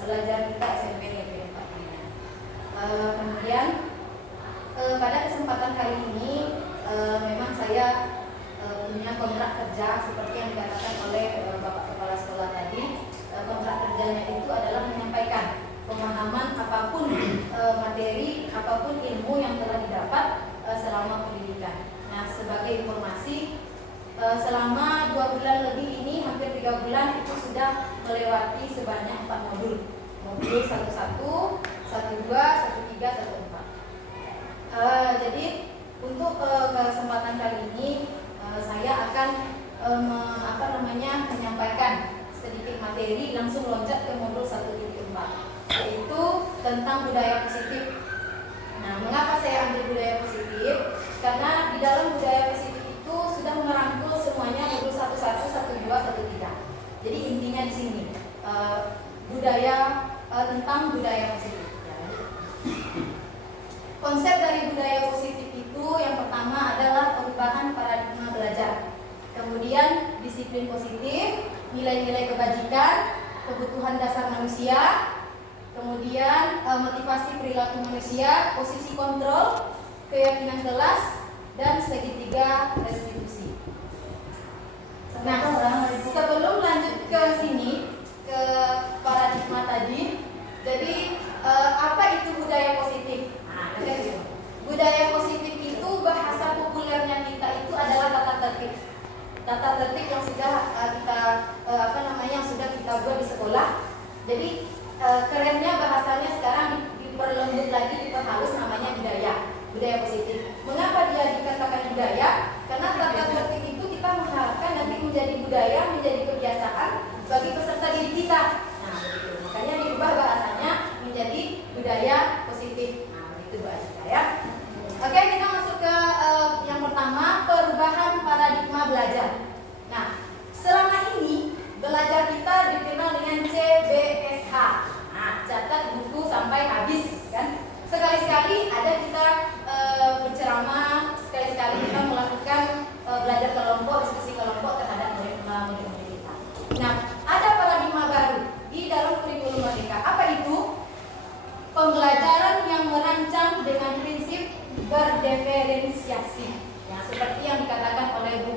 belajar kita SMP Negeri 4 ini. Kemudian pada kesempatan kali ini memang saya punya kontrak kerja seperti yang dikatakan oleh Bapak Kepala Sekolah tadi. Kontrak kerjanya itu adalah menyampaikan pemahaman apapun materi, apapun ilmu yang telah didapat selama pendidikan. Nah, sebagai informasi, selama 2 bulan lebih ini, hampir 3 bulan itu sudah melewati sebanyak 4 modul. Modul 11, 12, 13, 14. Jadi untuk kesempatan kali ini saya akan menyampaikan sedikit materi, langsung loncat ke modul 1.4, yaitu tentang budaya positif. Nah, mengapa saya ambil budaya positif? Karena di dalam budaya positif itu sudah merangkul semuanya modul 11, 12, 13. Jadi intinya di sini tentang budaya positif. Konsep dari budaya positif itu yang pertama adalah perubahan paradigma belajar. Kemudian disiplin positif, nilai-nilai kebajikan, kebutuhan dasar manusia, kemudian motivasi perilaku manusia, posisi kontrol, keyakinan kelas, dan segitiga restitusi. Nah, sebelum lanjut ke sini, ke paradigma tadi, jadi apa itu budaya positif? Nah, budaya positif itu bahasa populernya kita itu adalah tata tertib. Tata tertib yang sudah sudah kita buat di sekolah. Jadi kerennya bahasanya sekarang diperlembut lagi, diperhalus, namanya budaya positif. Mengapa dia dikatakan budaya? Karena tata tertib itu kita mengharapkan nanti menjadi budaya, menjadi kebiasaan bagi peserta didik kita. Nah, begitu. Makanya diubah bahasanya menjadi budaya positif. Nah, begitu bahasa ya. Oke, kita masuk ke yang pertama, perubahan paradigma belajar. Nah, selama ini belajar kita dikenal dengan CBSH. Nah, catat buku sampai habis, kan? Sekali-sekali ada kita berceramah, sekali-sekali kita melakukan belajar kelompok, diskusi kelompok terhadap murid-murid kita. Nah, ada paradigma baru di dalam kurikulum Merdeka. Apa itu? Pembelajaran yang merancang dengan prinsip berdiferensiasi. Ya, seperti yang dikatakan oleh Bu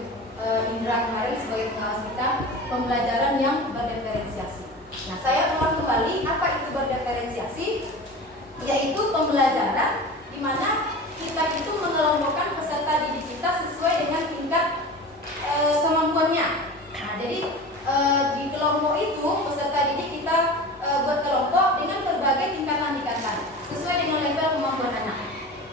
Indra kemarin sebagai pengawas kita, pembelajaran yang berdiferensiasi. Nah, saya ulang kembali, apa itu berdiferensiasi? Yaitu pembelajaran di mana kita itu mengelompokkan peserta didik kita sesuai dengan tingkat kemampuannya. Nah, jadi di kelompok itu peserta didik kita buat kelompok dengan berbagai tingkatan sesuai dengan level kemampuan anak.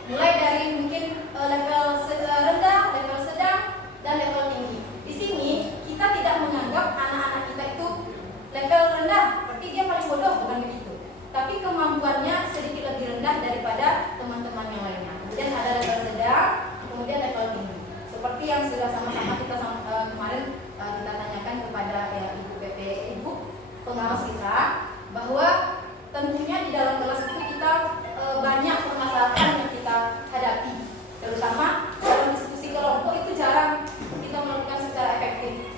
Mulai dari mungkin level rendah, level sedang, dan level tinggi. Di sini kita tidak menganggap anak-anak kita itu level rendah, seperti dia paling bodoh, bukan begitu. Tapi kemampuannya sedikit lebih rendah daripada teman-teman yang lainnya. Kemudian ada level sedang, kemudian level tinggi. Seperti yang sudah sama-sama kita kemarin kita tanyakan kepada Ibu PP, Ibu pengawas kita, bahwa tentunya di dalam kelas itu kita banyak permasalahan yang kita hadapi, terutama dalam diskusi kelompok itu jarang kita melakukan secara efektif.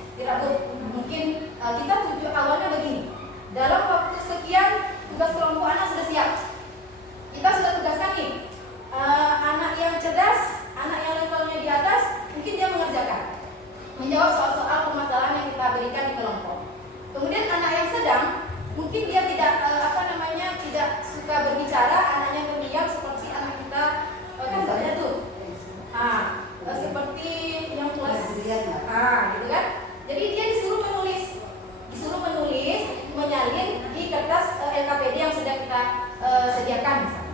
Mungkin kita tujuh awalnya begini, dalam waktu sekian tugas kelompok anak sudah siap. Kita sudah tugaskan nih, anak yang cerdas, anak yang levelnya di atas, mungkin dia mengerjakan, menjawab soal-soal permasalahan yang kita berikan di kelompok. Kemudian anak yang sedang, mungkin dia tidak suka berbicara, anaknya pendiam seperti anak kita kan ada tuh. Seperti yang kelas gitu kan. Jadi dia disuruh menulis, menyalin di kertas LKPD yang sudah kita sediakan misalnya.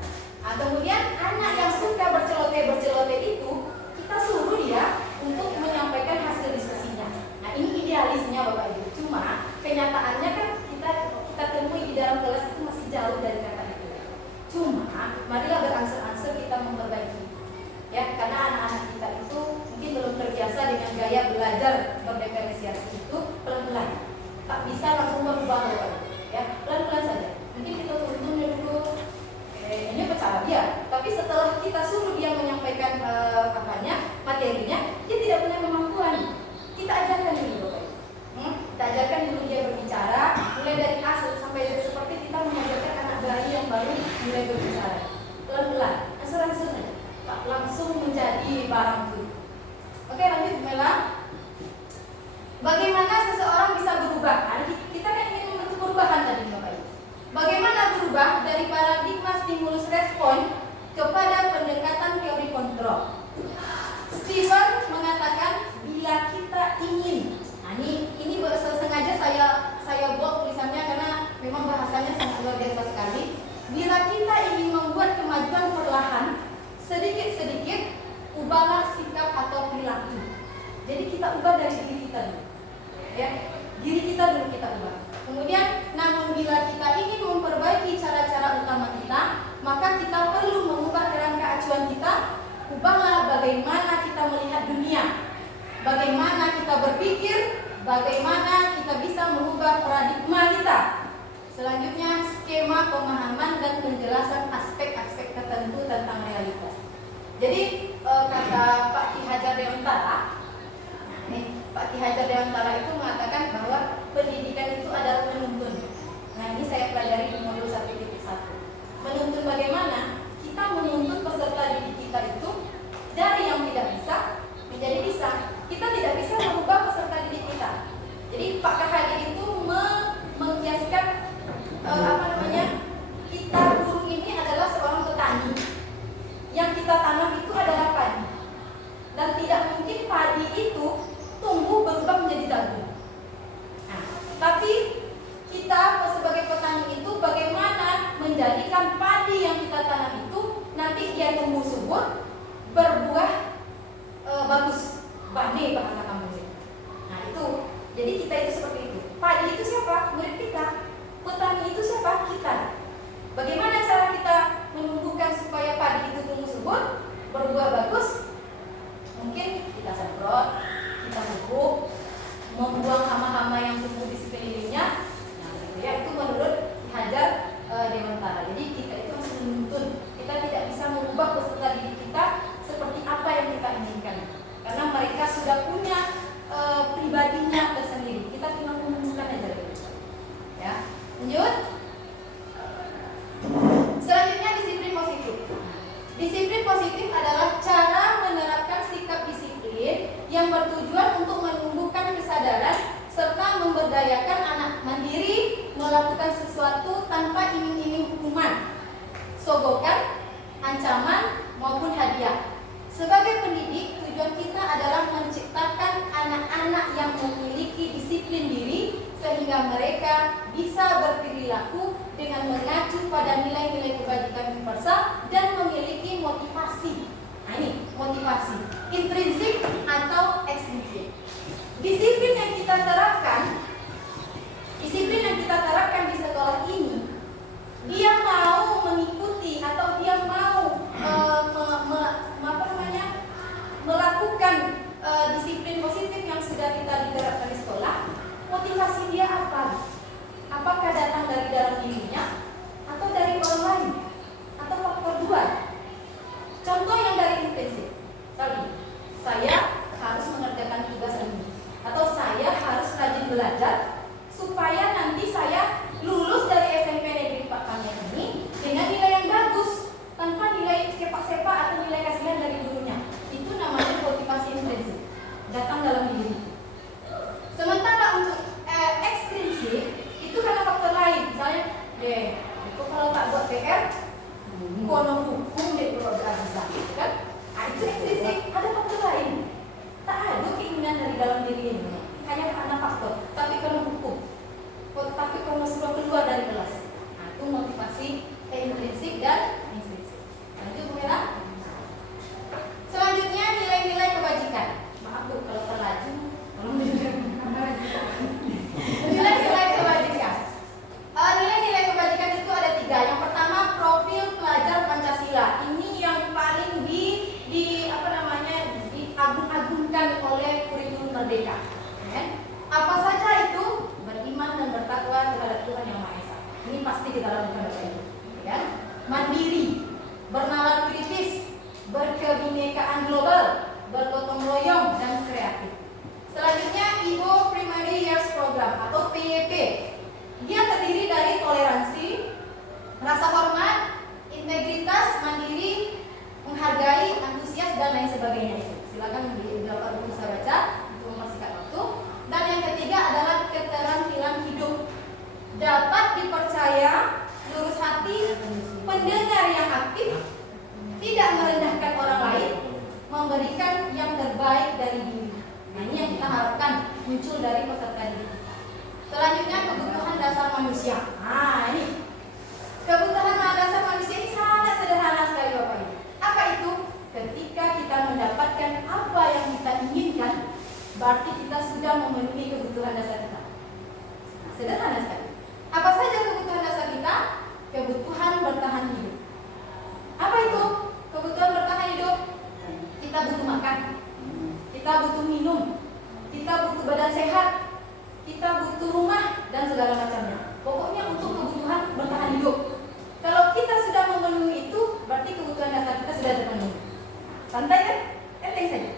Kemudian anak yang suka bercelote itu kita suruh dia untuk menyampaikan hasil diskusinya. Nah, ini idealisnya Bapak Ibu. Cuma kenyataannya kan kita temui di dalam kelas itu masih jauh dari kata itu. Cuma marilah berangsur-angsur kita memperbaiki. Ya, karena anak-anak kita itu mungkin belum terbiasa dengan gaya belajar berdiferensiasi itu pelan-pelan. Tak bisa langsung berubah Bapak. Ya, pelan-pelan saja. Mungkin kita tuntun dulu. Ini percaya dia, tapi setelah kita suruh dia menyampaikan materinya, dia tidak punya kemampuan. Kita ajarkan dulu Bapak. Kita ajarkan dulu dia berbicara, mulai dari A sampai Z seperti kita mulai berbicara. Pelan-pelan, ansur-ansur aja. Tak langsung menjadi barang itu. Oke, lanjut Mela. Bagaimana seseorang bisa berubah? Nah, kita kan ingin membentuk perubahan tadi Bapak Ibu. Bagaimana berubah dari paradigma stimulus respon kepada pendekatan teori kontrol? Steven mengatakan bila kita ingin, nah ini sengaja saya buat tulisannya karena memang bahasanya sangat luar biasa sekali. Bila kita ingin membuat kemajuan perlahan, sedikit-sedikit ubahlah sikap atau perilaku. Jadi kita ubah dari diri kita dulu, ya, diri kita dulu kita ubah. Kemudian, namun bila kita ingin memperbaiki cara-cara utama kita, maka kita perlu mengubah kerangka acuan kita. Ubahlah bagaimana kita melihat dunia, bagaimana kita berpikir, bagaimana kita bisa mengubah paradigma kita. Selanjutnya, skema pemahaman dan penjelasan aspek-aspek tertentu tentang realitas. Jadi kata Pak Ki Hajar Dewantara, Pak Ki Hajar Dewantara itu mengatakan bahwa pendidikan itu adalah menuntun. Nah, ini saya pelajari di modul 1.1. Menuntun bagaimana? Kita menuntut peserta didik kita itu dari yang tidak bisa menjadi bisa. Kita tidak bisa merubah peserta didik kita. Jadi Pak Kahadi itu mengkiaskan kita guru ini adalah seorang petani. Yang kita tanam itu adalah padi. Dan tidak mungkin padi itu tumbuh berubah menjadi jagung. Nah, tapi kita sebagai petani itu bagaimana menjadikan padi yang kita tanam itu nanti dia tumbuh subur, berbuah bagus, bane bahasa kamu. Nah itu, jadi kita itu seperti itu. Padi itu siapa? Murid kita. Petani itu siapa? Kita. Bagaimana cara kita menumbuhkan supaya padi itu tumbuh subur, berbuah bagus? Mungkin kita semprot, kita pupuk, membuang hama-hama yang tumbuh di sekelilingnya. Nah, gitu ya, itu menurut Hajar Dewantara. Jadi kita itu harus menuntun. Kita tidak bisa mengubah peserta didik kita seperti apa yang kita inginkan, karena mereka sudah punya pribadinya tersendiri. Kita cuma menunjukkan aja gitu. Ya, lanjut. Selanjutnya disiplin positif. Disiplin positif adalah cara menerapkan sikap disiplin yang bertujuan untuk menumbuhkan kesadaran serta memberdayakan anak mandiri melakukan sesuatu tanpa iming-iming hukuman, sogokan, ancaman, maupun hadiah. Sebagai pendidik, tujuan kita adalah menciptakan anak-anak yang memiliki disiplin diri sehingga mereka bisa berperilaku dengan mengacu pada nilai-nilai kebajikan universal dan memiliki motivasi. Nah ini, motivasi intrinsik atau ekstrinsik. Disiplin yang kita terapkan di sekolah ini, dia mau mengikuti atau dia mau melakukan disiplin positif yang sudah kita diterapkan di sekolah. Motivasi dia apa? Apakah datang dari dalam dirinya atau dari orang lain atau faktor dua? Contoh yang dari intrinsik. Tadi, saya harus mengerjakan tugas ini atau saya harus rajin belajar supaya nanti saya lulus dari SMP Negeri Pak Kamil ini dengan nilai yang bagus tanpa nilai sepak-sepak atau nilai kasihan dari gurunya. Itu namanya motivasi intrinsik, datang dalam diri. Sementara untuk ekstrinsik itu karena faktor lain, misalnya kalau tak buat PR, kono hukum deh kalau bisa, kan? Nah, itu ekstrinsik, ada faktor lain. Tak ada keinginan dari dalam diri ini, hanya karena faktor. Tapi kalau hukum, tapi kalau sudah keluar dari kelas, nah, itu motivasi intrinsik dan ekstrinsik. Lanjut Bu Hera. Selanjutnya nilai-nilai kebajikan. Maaf Bu kalau terlaju. Nilai-nilai kebajikan. Nilai-nilai kebajikan itu ada 3. Yang pertama profil pelajar Pancasila. Ini yang paling diagung-agungkan oleh kurikulum Merdeka. Apa saja itu? Beriman dan bertakwa terhadap Tuhan Yang Maha Esa. Ini pasti kita lakukan Bapak Ibu. Ya? Mandiri, bernalar kritis, berkebinekaan global, bergotong royong dan kreatif. Selanjutnya Ibo Primary Years Program atau PYP. Dia terdiri dari toleransi, rasa hormat, memberikan yang terbaik dari diri. Nah, ini yang kita harapkan muncul dari peserta didik. Selanjutnya kebutuhan dasar manusia. Nah, ini kebutuhan dasar manusia ini sangat sederhana sekali Bapak Ibu. Apa itu? Ketika kita mendapatkan apa yang kita inginkan, berarti kita sudah memenuhi kebutuhan dasar kita. Nah, sederhana sekali. Apa saja kebutuhan dasar kita? Kebutuhan bertahan hidup. Apa itu kebutuhan bertahan hidup? Kita butuh makan, kita butuh minum, kita butuh badan sehat, kita butuh rumah dan segala macamnya. Pokoknya untuk kebutuhan bertahan hidup. Kalau kita sudah memenuhi itu, berarti kebutuhan dasar kita sudah terpenuhi. Santai kan? Enteng saja.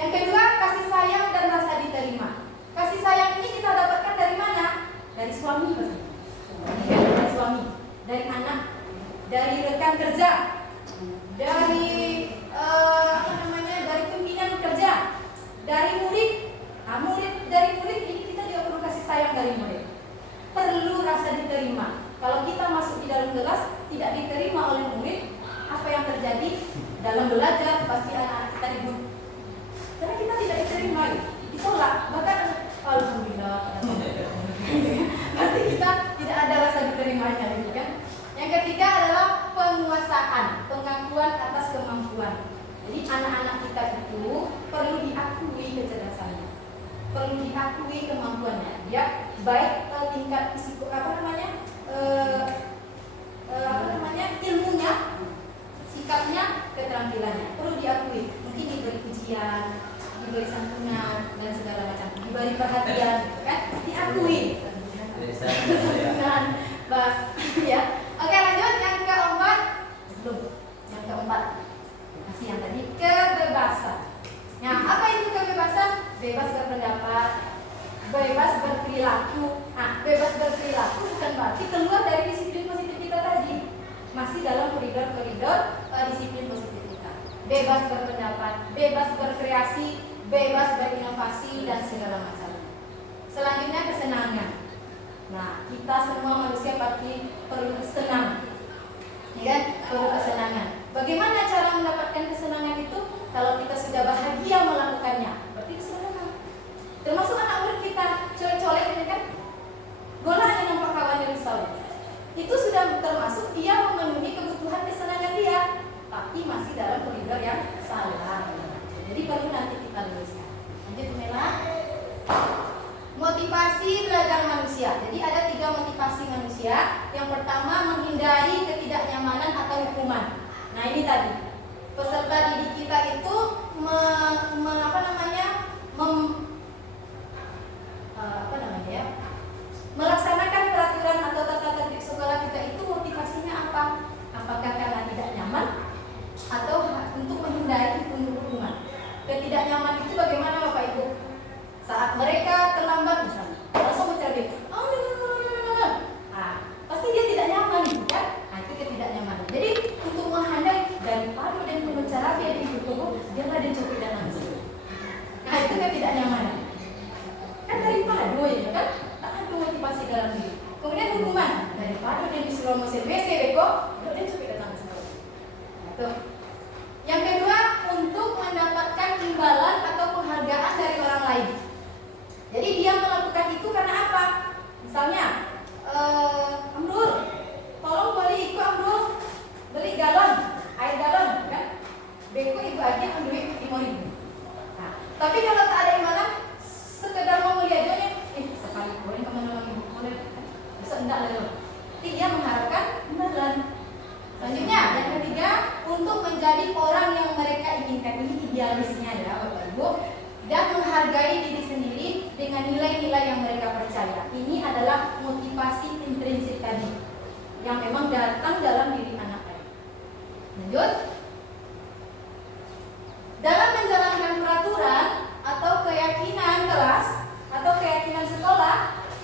Yang kedua, kasih sayang dan rasa diterima. Kasih sayang ini kita dapatkan dari mana? Dari suami pasti. Dari suami, dari anak, dari rekan kerja, dari dari pimpinan kerja, dari murid. Nah, dari murid ini kita juga perlu kasih sayang dari murid. Perlu rasa diterima. Kalau kita masuk di dalam kelas tidak diterima oleh murid, apa yang terjadi? Dalam belajar pasti anak-anak kita ribut. Karena kita tidak diterima, ditolak. Bahkan alhamdulillah. Berarti kita tidak ada rasa diterimanya, kan? Yang ketiga adalah penguasaan, pengakuan atas kemampuan. Jadi anak-anak kita itu perlu diakui kecerdasannya, perlu diakui kemampuannya. Dia baik tingkat ilmunya, sikapnya, keterampilannya perlu diakui. Mungkin diberi pujian, diberi santunan dan segala macam, diberi perhatian, kan? Diakui. Ya. Oke, lanjut yang keempat. Belum. Yang keempat. Masih yang tadi, kebebasan. Nah, apa itu kebebasan? Bebas berpendapat, bebas berperilaku. Nah, bebas berperilaku bukan berarti keluar dari disiplin positif kita tadi. Masih dalam koridor-koridor disiplin positif kita. Bebas berpendapat, bebas berkreasi, bebas berinovasi dan segala macam. Selanjutnya kesenangan. Nah, kita semua manusia pasti perlu senang, ya kan? Perlu kesenangan. Bagaimana cara mendapatkan kesenangan itu? Kalau kita sudah bahagia melakukannya, berarti kesenangan. Termasuk anak murid kita, colek-colek ini kan? Golanya nampak kawannya risau. Itu sudah termasuk dia memenuhi kebutuhan kesenangan dia, tapi masih dalam koridor yang salah. Jadi perlu nanti kita luruskan. Lanjut, Mela. Motivasi belajar manusia. Jadi ada 3 motivasi manusia. Yang pertama, menghindari ketidaknyamanan atau hukuman. Nah, ini tadi peserta didik kita itu melaksanakan peraturan atau tata tertib sekolah kita itu motivasinya apa? Apakah karena tidak nyaman atau untuk menghindari hukuman? Ketidaknyaman itu bagaimana Bapak Ibu? Saat mereka terlambat misalnya, langsung mencari, pasti dia tidak nyaman, kan? Nah, itu ketidaknyamanan. Jadi untuk menghindari daripada dan mengejar dia di hukum, jangan dicopet dan langsung. Nah, itu ketidaknyamanan. Kan daripada ya kan? Tak ada motivasi dalam diri. Kemudian hukuman, daripada dia disuruh mesin WC, dia copet dan langsung. Nah, tuh. Yang kedua, untuk mendapatkan imbalan atau penghargaan dari orang lain. Jadi dia melakukan itu karena apa? Misalnya, Amrul, tolong beli iku Amrul, beli galon, air galon, kan? Beko ibu aja yang duit 5.000. Nah, tapi kalau tak ada imbalan, sekedar mau melihat aja nih, sekali boleh kemana-mana ibu boleh, bisa enggak lalu. Jadi dia mengharapkan imbalan. Selanjutnya, yang ketiga, untuk menjadi orang yang mereka inginkan. Ini idealisnya ya Bapak Ibu. Dan menghargai diri sendiri dengan nilai-nilai yang mereka percaya. Ini adalah motivasi intrinsik tadi yang memang datang dalam diri anak tadi. Lanjut. Dalam menjalankan peraturan atau keyakinan kelas atau keyakinan sekolah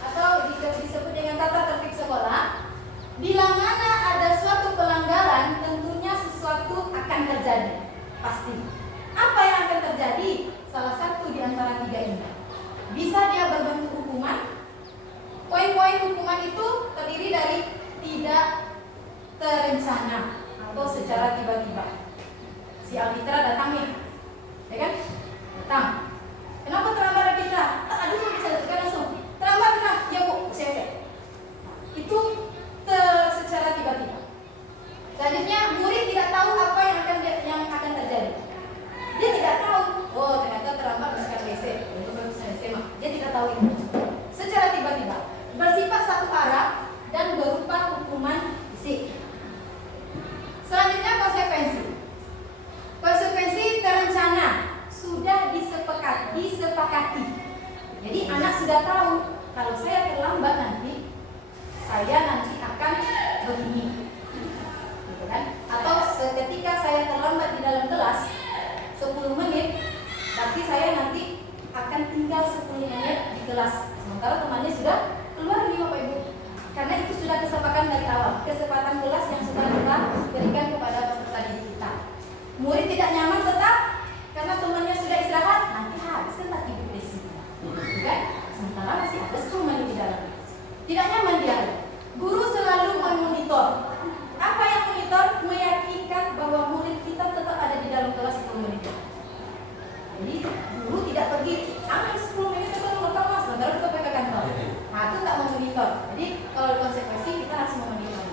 atau disebut dengan tata tertib sekolah, bila mana ada suatu pelanggaran, tentunya sesuatu akan terjadi. Pasti. Apa yang akan terjadi? Salah satu di antara 3 ini. Bisa dia berbentuk hukuman. Poin-poin hukuman itu terdiri dari tidak terencana atau secara tiba-tiba. Si arbitra datang nih, ini, gitu kan? Atau ketika saya terlambat di dalam kelas 10 menit, berarti saya nanti akan tinggal 10 menit di kelas, sementara temannya sudah keluar nih Bapak Ibu. Karena itu sudah kesepakatan dari awal, kesepakatan kelas yang sudah kita berikan kepada peserta didik kita. Murid tidak nyaman tetap karena temannya sudah istirahat, nanti habis kan tidur di sini, kan? Sementara masih ada 10 menit di dalam. Tidak nyaman dia. Guru selalu memonitor. Apa yang monitor? Meyakinkan bahwa murid kita tetap ada di dalam kelas 10 menit. Jadi guru tidak pergi, ambil 10 menit itu nonton mas, sementara kita pergi ke kantor. Nah itu tak memonitor. Jadi kalau konsekuensi kita harus memonitor.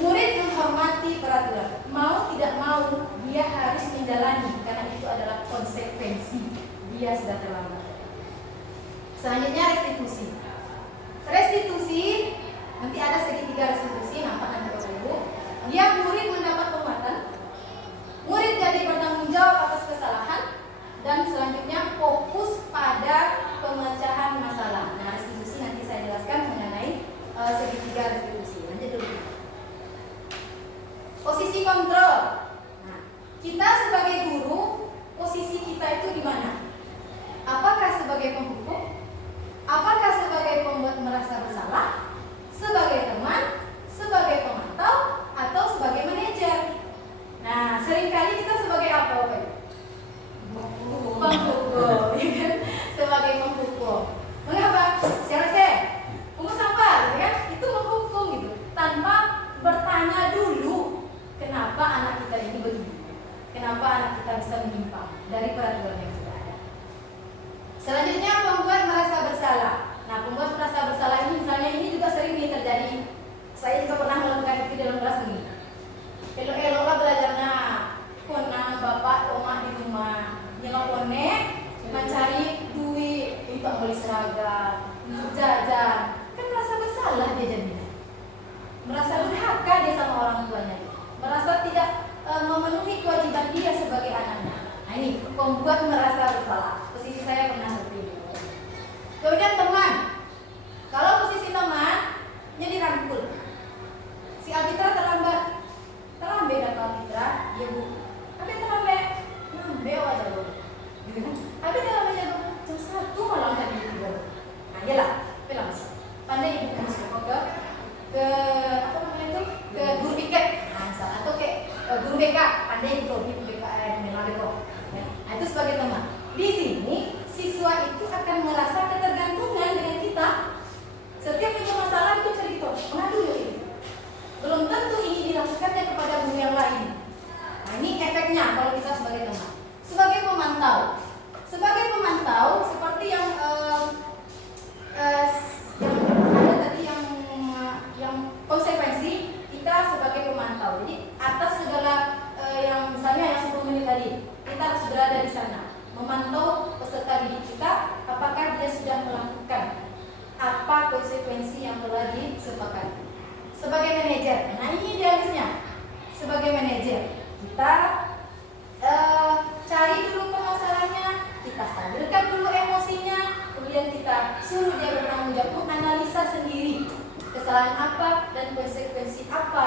Murid menghormati peraturan, mau tidak mau dia harus menjalani karena itu adalah konsekuensi dia sudah terlambat. Selanjutnya restitusi. Restitusi nanti ada segitiga restitusi, nampak nanti Bapak Ibu. Dia murid mendapat penguatan, murid jadi bertanggung jawab atas kesalahan, dan selanjutnya fokus pada pemecahan masalah. Nah restitusi nanti saya jelaskan mengenai segitiga restitusi. Lanjut dulu. Posisi kontrol. Nah, kita sebagai guru, posisi kita itu di mana? Apakah sebagai penghukum? Apakah sebagai pembuat merasa bersalah? Sebagai teman? Sebagai pemantau? Atau sebagai manajer? Nah, seringkali kita sebagai apa, Bapak? Penghukum, ya kan? Sebagai penghukum. Mengapa? Saya pungut sampah, ya kan? Itu menghukum gitu. Tanpa bertanya dulu, kenapa anak kita ini begini? Kenapa anak kita bisa menyimpang dari peraturan yang sudah ada? Selanjutnya pembuat merasa bersalah. Nah, pembuat merasa bersalah ini misalnya ini juga sering nih terjadi. Saya juga pernah melakukan itu dalam kelas ini. Elok-eloklah belajarnya, kona bapak oma di rumah, nyelokone, mencari duit untuk beli seragam, untuk jajan. Kan merasa bersalah dia jadinya. Merasa berhaka dia sama orang tuanya. Merasa tidak memenuhi kewajiban dia sebagai anaknya. Nah ini pembuat merasa bersalah. Posisi saya pernah seperti itu. Kemudian teman. Kalau posisi temannya dirangkul. Si Albitra terlambat. Terlambat atau Albitra, dia bu. Tapi terlambat. Lambat aja bu. Gitu kan? Tapi terlambat aja bu. Jam 1 malam tadi itu. Nah iyalah, bilang pandai ibu harus ke apa namanya itu? Ke guru piket. Atau kayak guru BK, pandai itu di BK nah itu sebagai teman. Di sini siswa itu akan merasa ketergantungan dengan kita. Setiap punya masalah itu cari kita, mengadu ini. Belum tentu ini dilakukannya kepada guru yang lain. Nah ini efeknya kalau kita sebagai teman. Sebagai pemantau seperti yang ada tadi yang konsekuensi. Kita sebagai pemantau, jadi atas segala yang misalnya yang 10 menit tadi, kita harus berada di sana, memantau peserta didik kita, apakah dia sudah melakukan apa konsekuensi yang telah disepakati. Sebagai manajer, nah ini idealisnya. Sebagai manajer, kita cari dulu permasalahannya, kita stabilkan dulu emosinya, kemudian kita suruh dia bertanggung jawab, menganalisa sendiri. Kesalahan apa dan konsekuensi apa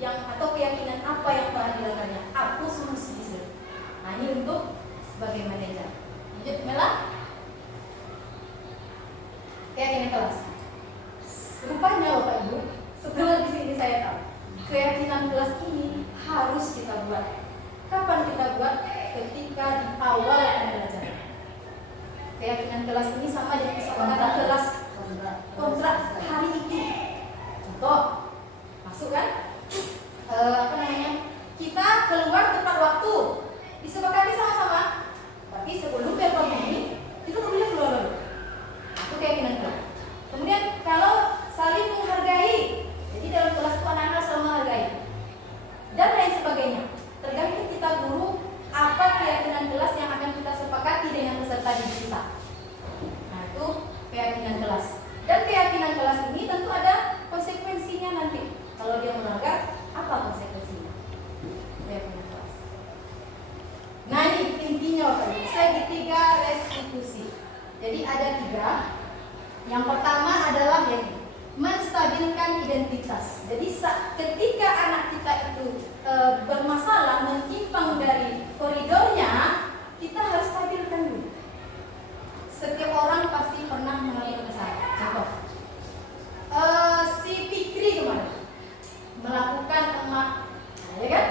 yang atau keyakinan apa yang telah dilakukannya. Aku solusi itu. Nah ini untuk sebagai manajer. Lanjut Mela. Keyakinan kelas. Rupanya Bapak Ibu, setelah di sini saya tahu keyakinan kelas ini harus kita buat. Kapan kita buat? Ketika di awal pembelajaran. Keyakinan kelas ini sama dengan kesepakatan kelas kontrak hari itu. Contoh, masuk kan? Kita keluar tepat waktu, disepakati sama-sama. Tapi sebelum bel ini, itu mobilnya keluar dulu. Itu keyakinan kelas. Kemudian kalau saling menghargai, jadi dalam kelas itu anak-anak saling menghargai dan lain sebagainya. Tergantung kita guru apa keyakinan kelas yang akan kita sepakati dengan peserta didik kita. Nah itu keyakinan kelas. Dan keyakinan kelas ini tentu ada konsekuensinya nanti. Kalau dia melanggar, apa konsekuensinya? Keyakinan kelas. Nah ini intinya Bapak Ibu, segitiga restitusi. Jadi ada 3. Yang pertama adalah menstabilkan identitas identitas. Jadi ketika anak kita itu bermasalah, menyimpang dari koridornya, kita harus stabilkan dulu. Setiap orang pasti pernah mengalami kesalahan. Contoh, si Fikri kemarin melakukan emak, ya kan?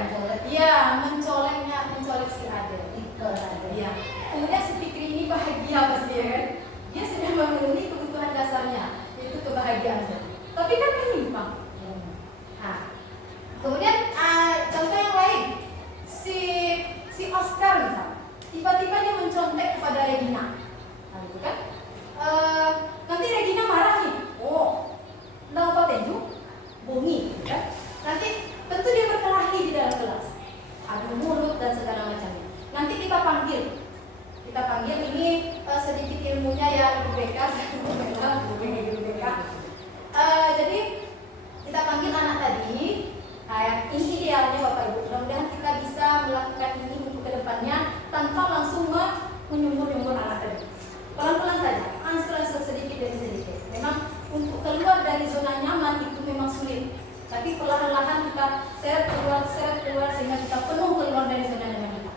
Iya, mencolek si Adel. Iya. Kemudian si Fikri ini bahagia pasti, ya kan? Dia sudah memenuhi kebutuhan dasarnya, yaitu kebahagiaan. Tapi kan menyimpang. Nah, kemudian contoh yang lain, si Oscar misalnya, tiba-tiba dia mencontek kepada Regina, nah, gitu kan? Nanti Regina marah nih, oh, nggak tenju, bunyi, kan? Nanti tentu dia berkelahi di dalam kelas, adu mulut dan segala macamnya. Nanti kita panggil ini sedikit ilmunya ya IPK, jadi kita panggil anak tadi. Nah, ini idealnya Bapak Ibu. Mudah-mudahan kita bisa melakukan ini untuk kedepannya tanpa langsung menyumbur-nyumbur anak tadi. Pelan-pelan saja, ansur-ansur sedikit demi sedikit. Memang untuk keluar dari zona nyaman itu memang sulit. Tapi perlahan-lahan kita seret keluar sehingga kita penuh keluar dari zona nyaman kita.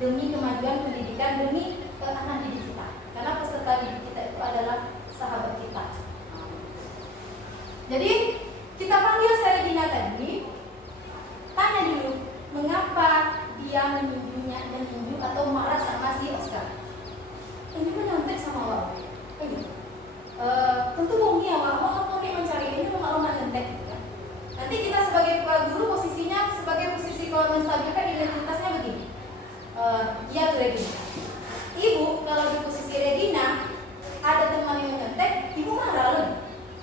Demi kemajuan pendidikan, demi anak didik kita. Karena peserta didik kita itu adalah sahabat kita. Jadi kita panggil Regina tadi, tanya dulu mengapa dia menyinju atau marah sama si Oscar. Ini menyantek sama awak. Tentu bongi awak mau mencari ini kalau menyantek gitu kan. Nanti kita sebagai kepala guru posisinya sebagai posisi kalau menstabilkan identitasnya begini. Iya tuh Regina. Ibu kalau di posisi Regina ada teman yang menyantek, ibu marah loh.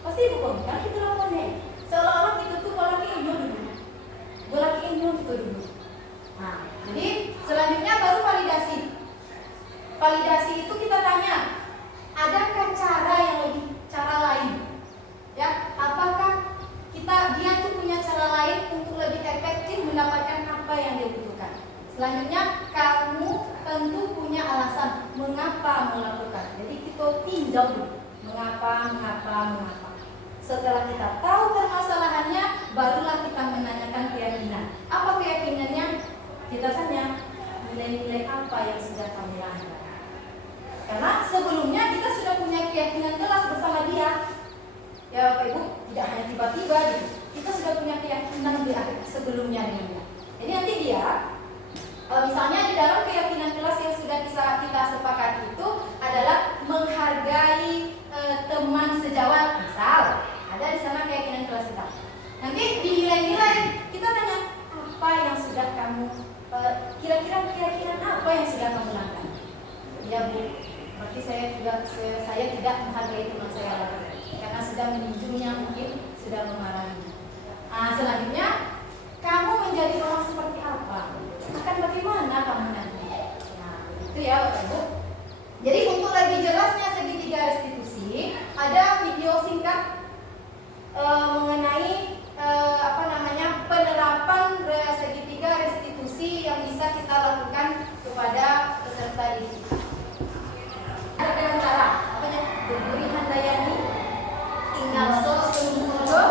Pasti ibu bongi kan itu lawannya. Seolah-olah kita tuh laki inyong gitu dulu. Nah, jadi selanjutnya baru validasi. Validasi itu kita tanya, adakah cara lain? Ya, apakah dia tuh punya cara lain untuk lebih efektif mendapatkan apa yang dia butuhkan? Selanjutnya, kamu tentu punya alasan mengapa melakukan. Jadi kita tinjau dulu, mengapa. Setelah kita tahu permasalahannya, barulah kita menanyakan keyakinan. Apa keyakinannya? Kita tanya, nilai-nilai apa yang sudah kamu langgar? Karena sebelumnya kita sudah punya keyakinan jelas bersama dia. Ya Bapak Ibu, tidak hanya tiba-tiba gitu. Kita sudah punya keyakinan sebelumnya dengan dia. Jadi nanti dia, misalnya di dalam keyakinan jelas yang sudah kita sepakati itu adalah menghargai teman sejawat, misal. Ada di sana keyakinan kelas kita. Nanti di nilai-nilai kita tanya apa yang sudah kamu kira-kira keyakinan apa yang sudah kamu lakukan? Ya Bu, berarti saya tidak menghargai teman saya lagi karena sudah menyinjungnya, mungkin sudah memarahi. Nah, selanjutnya kamu menjadi orang seperti apa? Akan bagaimana kamu nanti? Nah, itu ya Bapak Ibu. Jadi untuk lebih jelasnya segitiga restitusi, ada video singkat mengenai penerapan segitiga restitusi yang bisa kita lakukan kepada peserta didik. Ada dengan cara Beri Handayani, Ingalso Sumuro,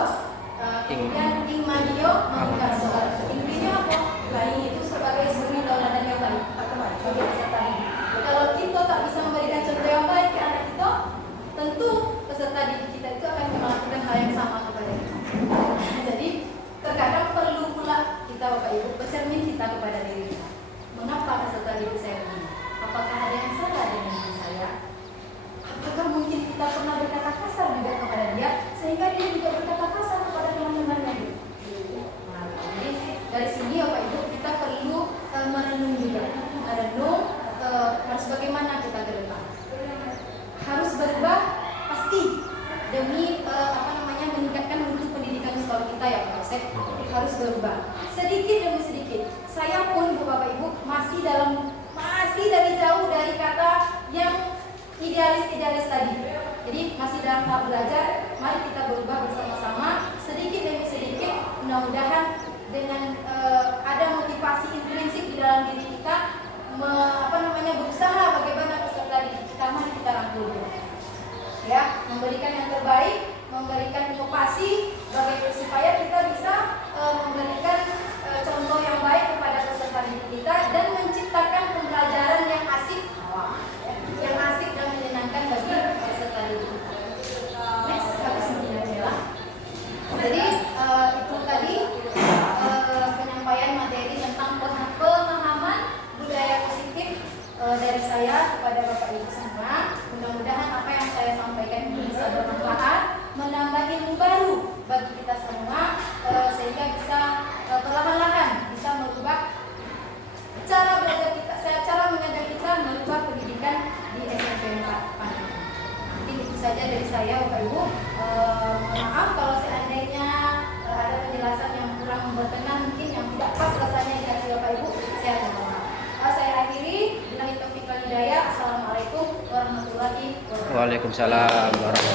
kemudian Ingmadio Mangkarso. Intinya apa? Bayi itu sebagai suri tauladan yang baik bagi peserta didik. Kalau kita tak bisa memberikan contoh yang baik ke anak kita, tentu peserta didik kita itu akan melakukan hal yang sama kepada kita. Jadi terkadang perlu pula kita Bapak Ibu bercermin kita kepada diri kita. Mengapa peserta didik saya begini? Apakah ada yang salah dengan diri saya? Apakah mungkin kita pernah berkata kasar juga kepada dia sehingga dia juga berkata kasar kepada teman-temannya? Nah, jadi dari sini Bapak Ibu kita perlu merenung juga, harus bagaimana kita ke depan. Harus berubah pasti demi meningkatkan mutu pendidikan sekolah kita ya Pak Yosef. Harus berubah sedikit demi sedikit. Saya pun Bapak Ibu masih dari jauh dari kata yang idealis tadi. Jadi masih dalam tahap belajar. Mari kita berubah bersama-sama sedikit demi sedikit. Mudah-mudahan dengan ada motivasi intrinsik di dalam diri kita, berusaha bagaimana peserta didik kita, mari kita rangkul ya, memberikan yang terbaik, memberikan inovasi supaya kita bisa memberikan contoh yang baik kepada peserta didik kita dan menciptakan pembelajaran yang asik, dan menyenangkan bagi peserta didik kita. Next, habis menjelaskan. Jadi itu tadi penyampaian materi tentang pemahaman budaya positif dari saya kepada Bapak Ibu semua. Mudah-mudahan apa yang saya sampaikan ini bisa bermanfaat, menambah ilmu baru bagi kita semua, sehingga bisa perlahan-lahan bisa merubah cara belajar kita, cara mengajar kita, merubah pendidikan di SMP 4 Panjang. Mungkin itu saja dari saya, Bapak Ibu. Maaf kalau seandainya ada penjelasan yang kurang berkenan, mungkin yang tidak pas rasanya di hati Bapak Ibu, saya mohon maaf. Saya akhiri. Billahi taufiq wal hidayah. Assalamualaikum warahmatullahi wabarakatuh. Waalaikumsalam warahmatullahi wabarakatuh.